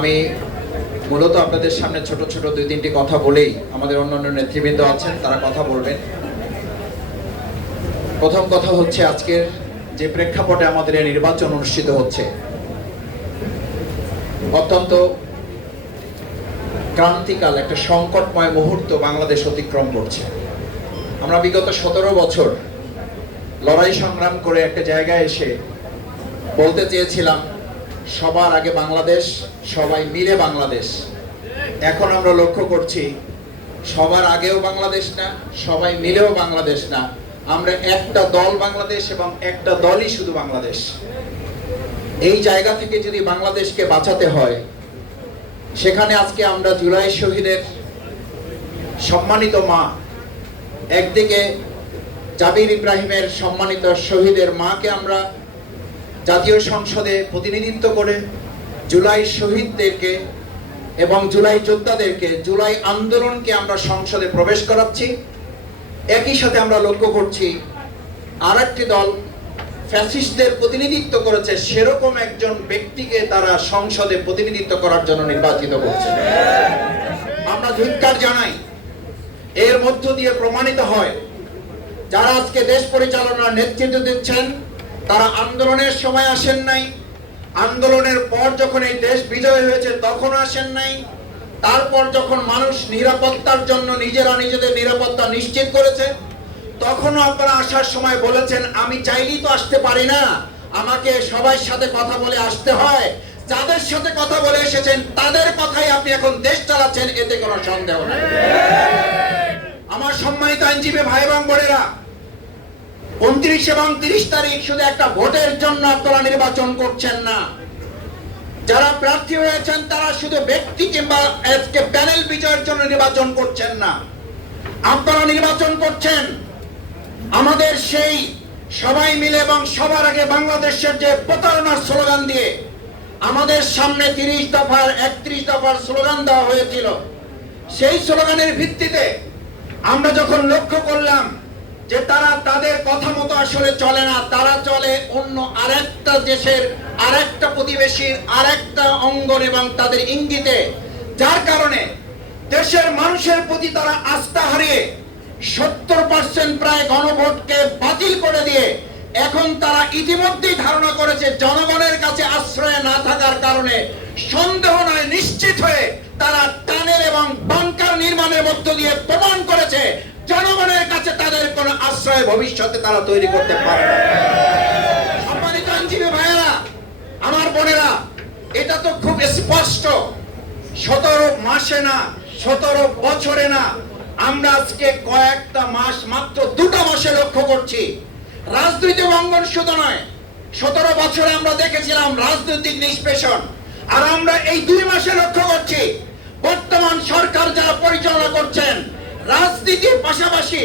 আমি মূলত আপনাদের সামনে ছোট ছোট দুই তিনটি কথা বলেই আমাদের অন্যান্য নেতৃবৃন্দ আছেন তারা কথা বলবেন। প্রথম কথা হচ্ছে, আজকের যে প্রেক্ষাপটে আমাদের এই নির্বাচন অনুষ্ঠিত হচ্ছে, অত্যন্ত ক্রান্তিকাল, একটা সংকটময় মুহূর্ত বাংলাদেশ অতিক্রম করছে। আমরা বিগত 17 বছর লড়াই সংগ্রাম করে একটা জায়গায় এসে বলতে চেয়েছিলাম সবার আগে বাংলাদেশ, সবাই মিলে বাংলাদেশ। এখন আমরা লক্ষ্য করছি সবার আগেও বাংলাদেশ না, সবাই মিলেও বাংলাদেশ না, আমরা একটা দল বাংলাদেশ এবং একটা দলই শুধু বাংলাদেশ। এই জায়গা থেকে যদি বাংলাদেশকে বাঁচাতে হয়, সেখানে আজকে আমরা জুলাই শহীদের সম্মানিত মা, একদিকে জাবির ইব্রাহিমের সম্মানিত শহীদের মাকে আমরা জাতীয় সংসদে প্রতিনিধিত্ব করে জুলাই শহীদদেরকে এবং জুলাই যোদ্ধাদেরকে, জুলাই আন্দোলনকে আমরা সংসদে প্রবেশ করাচ্ছি। একই সাথে আমরা লক্ষ্য করছি আরেকটি দল ফ্যাসিস্টদের প্রতিনিধিত্ব করেছে, সেরকম একজন ব্যক্তিকে তারা সংসদে প্রতিনিধিত্ব করার জন্য নির্বাচিত করছে। আমরা ধিক্কার জানাই। এর মধ্য দিয়ে প্রমাণিত হয় যারা আজকে দেশ পরিচালনার নেতৃত্ব দিচ্ছেন তারা আন্দোলনের সময় আসেন নাই, আন্দোলনের পর যখন এই দেশ বিজয় হয়েছে তখন আসেন নাই, তারপর যখন মানুষ নিরাপত্তার জন্য নিজেরা নিজেদের নিরাপত্তা নিশ্চিত করেছে তখনও আপনারা আসার সময় বলেছেন আমি চাইলেই তো আসতে পারি না, আমাকে সবার সাথে কথা বলে আসতে হয়। যাদের সাথে কথা বলে এসেছেন তাদের কথাই আপনি এখন দেশ চালাচ্ছেন, এতে কোনো সন্দেহ নেই। আমার সম্মানিত আইনজীবী ভাই এবং বোনেরা, 29 এবং 30 তারিখ শুধু একটা ভোটের জন্য আপনারা নির্বাচন করছেন না। যারা প্রার্থী হয়েছেন তারা শুধু ব্যক্তি কিংবা আজকে প্যানেল বিজয়ের জন্য নির্বাচন করছেন না, আপনারা নির্বাচন করছেন আমাদের সেই সবাই মিলে এবং সবার আগে বাংলাদেশের যে প্রতারণার স্লোগান দিয়ে আমাদের সামনে 30 দফার 31 দফার স্লোগান দেওয়া হয়েছিল। সেই স্লোগানের ভিত্তিতে আমরা যখন লক্ষ্য করলাম যে তারা তাদের কথা মতো আসলে চলে না, তারা চলে অন্য আরেকটা দেশের, আরেকটা প্রতিবেশীর আরেকটা অঙ্গন এবং তাদের ইঙ্গিতে, যার কারণে দেশের মানুষের প্রতি তারা আস্থা হারিয়ে 70% প্রায় গণভোটকে বাতিল করে দিয়ে এখন তারা ইতিমধ্যেই ধারণা করেছে জনগণের কাছে আশ্রয় না থাকার কারণে সন্দেহ নয় নিশ্চিত হয়ে তারা টানেল এবং বাংকার নির্মাণের মধ্য দিয়ে প্রমাণ করেছে জনগণের কাছে তাদের কোনো আশ্রয় ভবিষ্যতে তারা তৈরি করতে পারে না। সম্মানিত আইনজীবী ভাইয়েরা, আমার বোনেরা, এটা তো খুব স্পষ্ট। 17 মাসে না, 17 বছরে না, আমরা আজকে কয়েকটা মাস, মাত্র 2টা মাসে লক্ষ্য করছি রাজনৈতিক অঙ্গন শুধু নয়, 17 বছরে আমরা দেখেছিলাম রাজনৈতিক নিষ্পেষণ, আর আমরা এই 2 মাসে লক্ষ্য করছি বর্তমান সরকার যারা পরিচালনা করছেন রাজনীতির পাশাপাশি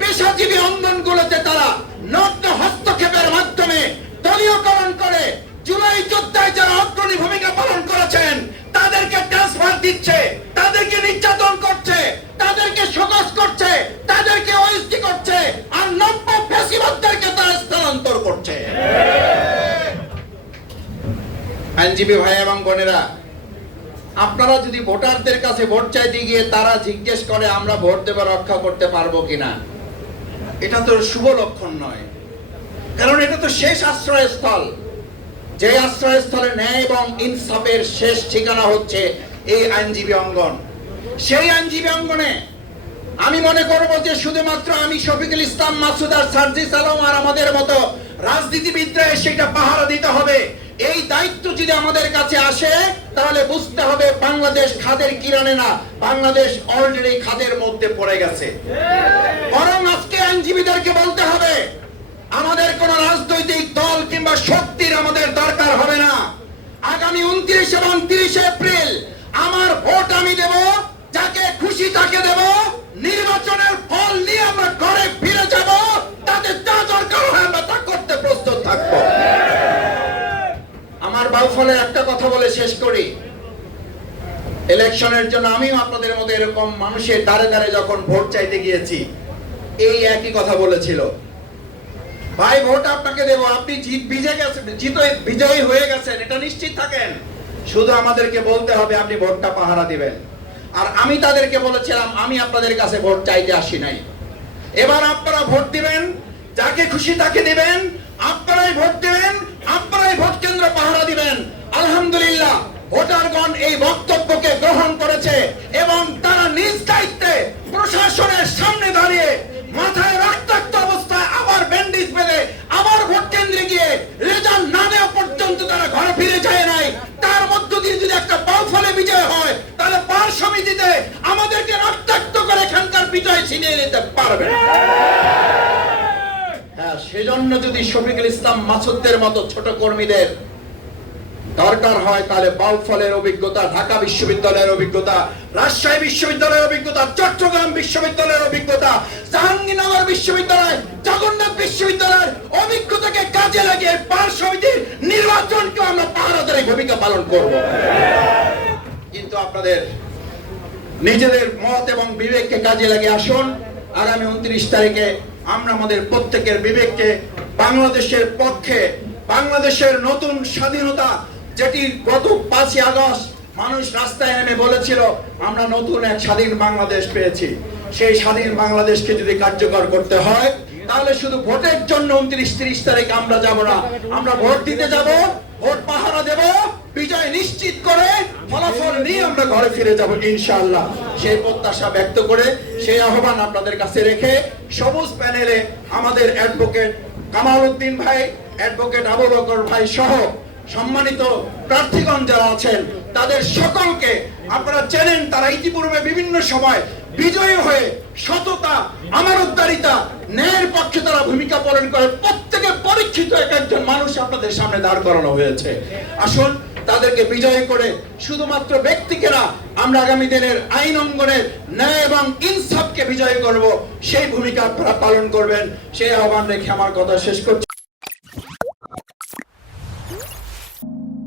পেশাজীবী অঙ্গনগুলোতে তারা নগ্ন হস্তক্ষেপের মাধ্যমে দলীয়করণ করে জুলাই যোদ্ধায় যারা অগ্রণী ভূমিকা পালন করেছেন তাদেরকে ট্রান্সফার দিচ্ছে, তাদেরকে নির্যাতন করছে, তাদেরকে শোকজ করছে, তাদেরকে ওএসডি করছে, আর নব্য ফ্যাসিবাদদেরকে তারা স্থানান্তর করছে। আইনজীবী ভাই এবং বোনেরা, আপনারা যদি ভোটারদের কাছে ভোট চাইতে গিয়ে তারা জিজ্ঞেস করে আমরা ভোট দেব রক্ষা করতে পারবো কিনা, এটা তো শুভ লক্ষণ নয়। কারণ এটা তো শেষ আশ্রয়স্থল, যে আশ্রয়স্থলে ন্যায় এবং ইনসাফের শেষ ঠিকানা হচ্ছে এই আইনজীবী অঙ্গন। সেই আইনজীবী অঙ্গনে আমি মনে করব যে শুধুমাত্র আমি শফিকুল ইসলাম মাসুদ আর সার্জিস আলম আর আমাদের মতো রাজনীতিবিদরা সেটা পাহারা দিতে হবে, এই দায়িত্ব যদি আমাদের কাছে আসে তাহলে বুঝতে হবে বাংলাদেশ খাদের কিরানে না, বাংলাদেশ অলরেডি খাদের মধ্যে পড়ে গেছে। বরং আজকে আইনজীবীদেরকে বলতে হবে আমাদের কোন রাজনৈতিক দল কিংবা শক্তির আমাদের দরকার হবে না। আগামী 29 এবং 30 এপ্রিল আমার ভোট আমি দেব, যাকে খুশি তাকে দেব, নির্বাচনের ফল নিয়ে আমরা ঘরে ফিরে যাব, তাতে যা দরকার হয় আমরা তা করতে প্রস্তুত থাকব। আমার বাউফলে একটা কথা বলে শেষ করি, ইলেকশনের জন্য আমিও আপনাদের মতো এরকম মানুষের দ্বারে দ্বারে যখন ভোট চাইতে গিয়েছি এই একই কথা বলেছিল, ভাই ভোট আপনাকে দেব, আপনি বিজয়ী হয়ে গেছেন এটা নিশ্চিত থাকেন, শুধু আমাদেরকে বলতে হবে আপনি ভোটটা পাহারা দিবেন। আর আমি তাদেরকে বলেছিলাম আমি আপনাদের কাছে ভোট চাইতে আসি নাই। এবার আপনারা ভোট দিবেন, যাকে খুশি তাকে দিবেন, আপনারাই ভোট দিবেন, আপনারাই ভোট কেন্দ্র পাহারা দিবেন। আলহামদুলিল্লাহ ভোটারগণ এই বক্তব্যকে গ্রহণ করেছে এবং তারা নিজ দায়িত্বে প্রশাসনের সামনে দাঁড়িয়ে মাথায় রক্তাক্ত অবস্থায় আবার ব্যান্ডেজ বেঁধে আবার ভোট কেন্দ্রে গিয়ে রেজাল্ট না দেওয়া পর্যন্ত তারা ঘরে ফিরে যায় নাই। তার মধ্য দিয়ে যদি একটা বাউফলে বিজয় হয় তাহলে পার সমিতিতে আমাদেরকে রক্তাক্ত করে এখানকার বিজয় ছিনিয়ে নিতে পারবে। হ্যাঁ, সেজন্য যদি শফিকুল ইসলাম মাসুদদের মতো ছোট কর্মীদের দরকার হয় তাহলে বাউফলের অভিজ্ঞতা, ঢাকা বিশ্ববিদ্যালয়ের অভিজ্ঞতা, রাজশাহী বিশ্ববিদ্যালয়ের অভিজ্ঞতা, চট্টগ্রাম বিশ্ববিদ্যালয়ের অভিজ্ঞতা, জাহাঙ্গীরনগর বিশ্ববিদ্যালয়, জগন্নাথ বিশ্ববিদ্যালয়ের অভিজ্ঞতাকে কাজে লাগিয়ে পার সমিতির নির্বাচনকে আমরা পাহারাদারের ভূমিকা পালন করব। কিন্তু আপনাদের নিজেদের মত এবং বিবেককে কাজে লাগিয়ে আসুন। আগামী 29 তারিখে আমরা আমাদের প্রত্যেকের বিবেককে বাংলাদেশের পক্ষে, বাংলাদেশের নতুন স্বাধীনতা, যেটি গত 5ই আগস্ট মানুষ রাস্তায় নেমে বলেছিল আমরা নতুন এক স্বাধীন বাংলাদেশ পেয়েছি, সেই স্বাধীন বাংলাদেশকে যদি কার্যকর করতে হয় তাহলে শুধু ভোটের জন্য 29-30 তারিখ আমরা যাব না, আমরা ভোট দিতে যাব, ভোট পাহারা দেব, বিজয় নিশ্চিত করে ফলাফল নিয়ে আমরা ঘরে ফিরে যাব ইনশাআল্লাহ। সেই প্রত্যাশা ব্যক্ত করে সেই আহ্বান আপনাদের কাছে রেখে সবুজ প্যানেলে আমাদের অ্যাডভোকেট কামাল উদ্দিন ভাই, অ্যাডভোকেট আবু বকর ভাই সহ সম্মানিত প্রার্থীগণ যারা আছেন তাদের সকলকে আপনারা চেনেন, তারা ইতিপূর্বে বিভিন্ন সময় বিজয়ী হয়ে সততা, আমানতদারিতা, ন্যায়ের পক্ষে তারা ভূমিকা পালন করে প্রত্যেকে পরীক্ষিত এক একজন মানুষ আপনাদের সামনে দাঁড় করানো হয়েছে। আসুন তাদেরকে বিজয় করে শুধুমাত্র ব্যক্তিকে না, আমরা আগামী দিনের আইন অঙ্গনের ন্যায় এবং ইনসাফকে বিজয় করব, সেই ভূমিকা আপনারা পালন করবেন, সেই আহ্বান রেখে আমার কথা শেষ করছি।